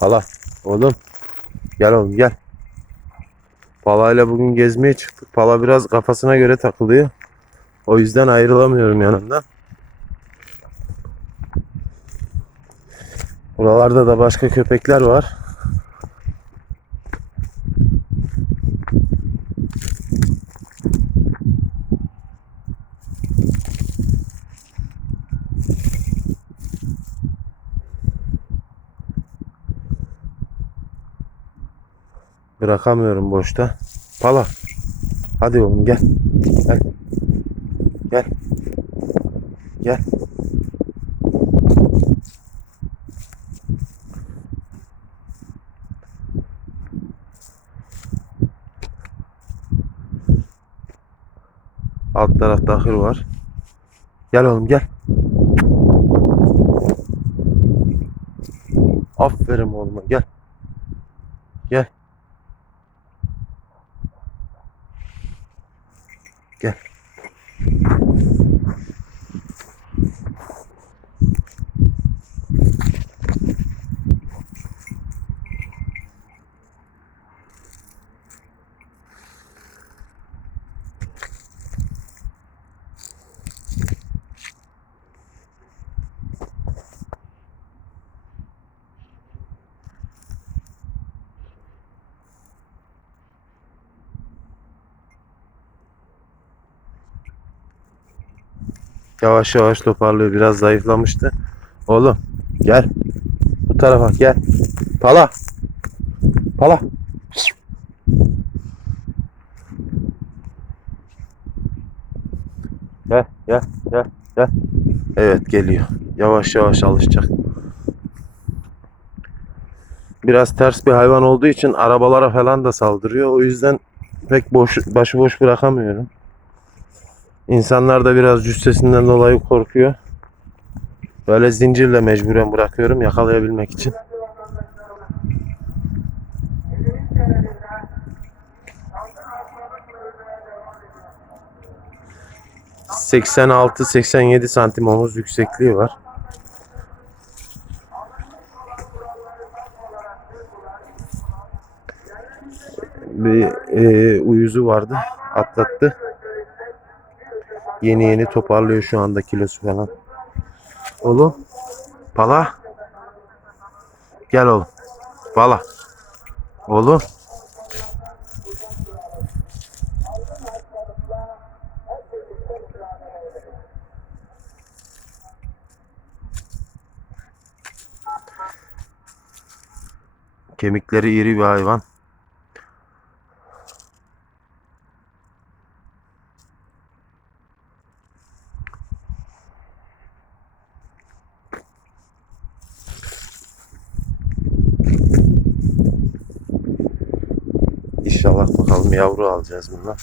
Pala oğlum. Gel oğlum gel. Pala ile bugün gezmeye çıktık. Pala biraz kafasına göre takılıyor. O yüzden ayrılamıyorum yanından. Buralarda da başka köpekler var. Bırakamıyorum boşta. Pala. Hadi oğlum gel. Gel. Gel. Gel. Alt tarafta ahır var. Gel oğlum gel. Aferin oğluma gel. Gel. Yavaş yavaş toparlıyor. Biraz zayıflamıştı. Oğlum gel. Bu tarafa gel. Pala. Pala. Gel gel gel gel. Evet geliyor. Yavaş yavaş alışacak. Biraz ters bir hayvan olduğu için arabalara falan da saldırıyor. O yüzden pek boş başıboş bırakamıyorum. İnsanlar da biraz cüssesinden dolayı korkuyor. Böyle zincirle mecburen bırakıyorum yakalayabilmek için. ...86-87 santim omuz yüksekliği var. Bir e, uyuzu vardı. Atlattı. Yeni yeni toparlıyor şu anda kilosu falan. Oğlum. Pala. Gel oğlum. Pala. Oğlum. Kemikleri iri bir hayvan. Bakalım yavru alacağız bundan.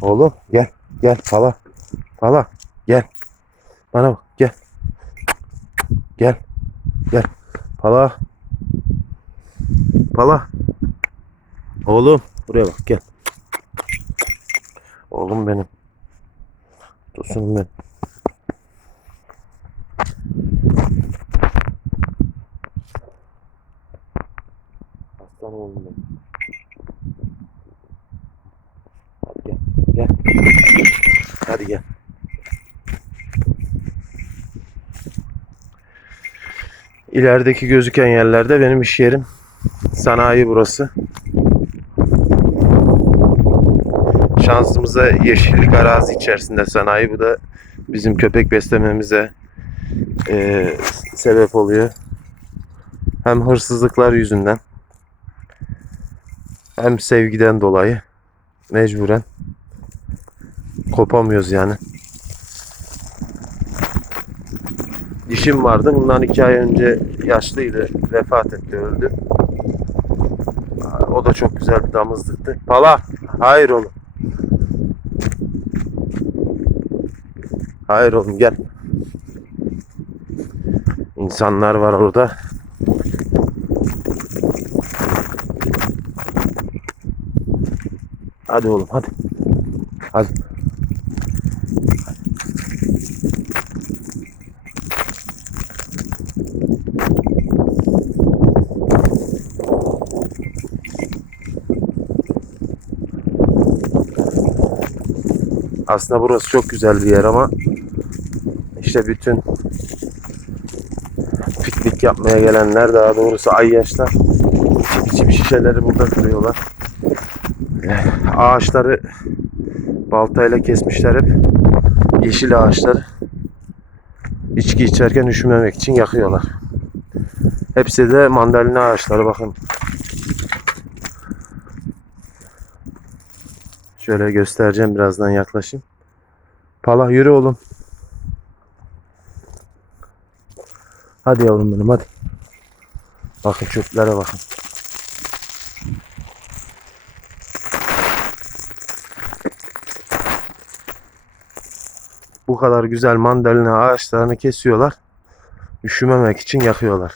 Oğlum gel gel pala. Pala gel. Bana bak gel. Gel. Gel. Pala. Pala. Oğlum buraya bak gel. Oğlum benim. Tosunum benim. Aslan oğlum benim. Hadi gel. Gel. Hadi gel. İlerideki gözüken yerlerde benim iş yerim. Sanayi burası. Şansımıza yeşillik arazi içerisinde sanayi. Bu da bizim köpek beslememize eee, sebep oluyor. Hem hırsızlıklar yüzünden hem sevgiden dolayı mecburen kopamıyoruz yani. Dişim vardı. Bundan iki ay önce yaşlıydı. Vefat etti, öldü. O da çok güzel bir damızlıktı. Pala. Hayır oğlum. Hayır oğlum gel. İnsanlar var orada. Hadi oğlum hadi. Hadi. Aslında burası çok güzel bir yer ama işte bütün piknik yapmaya gelenler daha doğrusu ayyaşlar çip çip şişeleri burada kırıyorlar. Ağaçları baltayla kesmişler hep. Yeşil ağaçlar. İçki içerken üşümemek için yakıyorlar. Hepsi de mandalina ağaçları bakın. Şöyle göstereceğim birazdan yaklaşayım. Pala yürü oğlum. Hadi yavrum benim hadi. Bakın çöplere bakın. Bu kadar güzel mandalina ağaçlarını kesiyorlar. Üşümemek için yakıyorlar.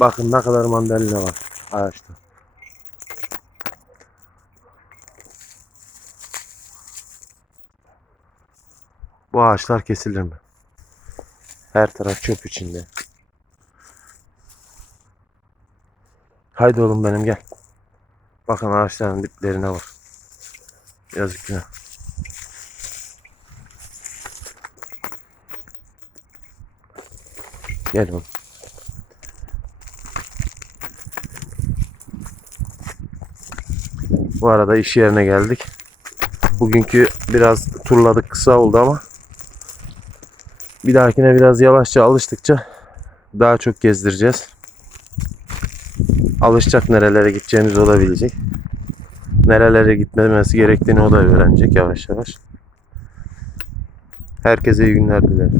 Bakın ne kadar mandalina var ağaçta. Bu ağaçlar kesilir mi? Her taraf çöp içinde. Haydi oğlum benim gel. Bakın ağaçların diplerine bak. Yazık ya. Gel oğlum. Bu arada iş yerine geldik. Bugünkü biraz turladık kısa oldu ama bir dahakine biraz yavaşça alıştıkça daha çok gezdireceğiz. Alışacak nerelere gideceğimiz o da bilecek. Nerelere gitmemesi gerektiğini o da öğrenecek yavaş yavaş. Herkese iyi günler dilerim.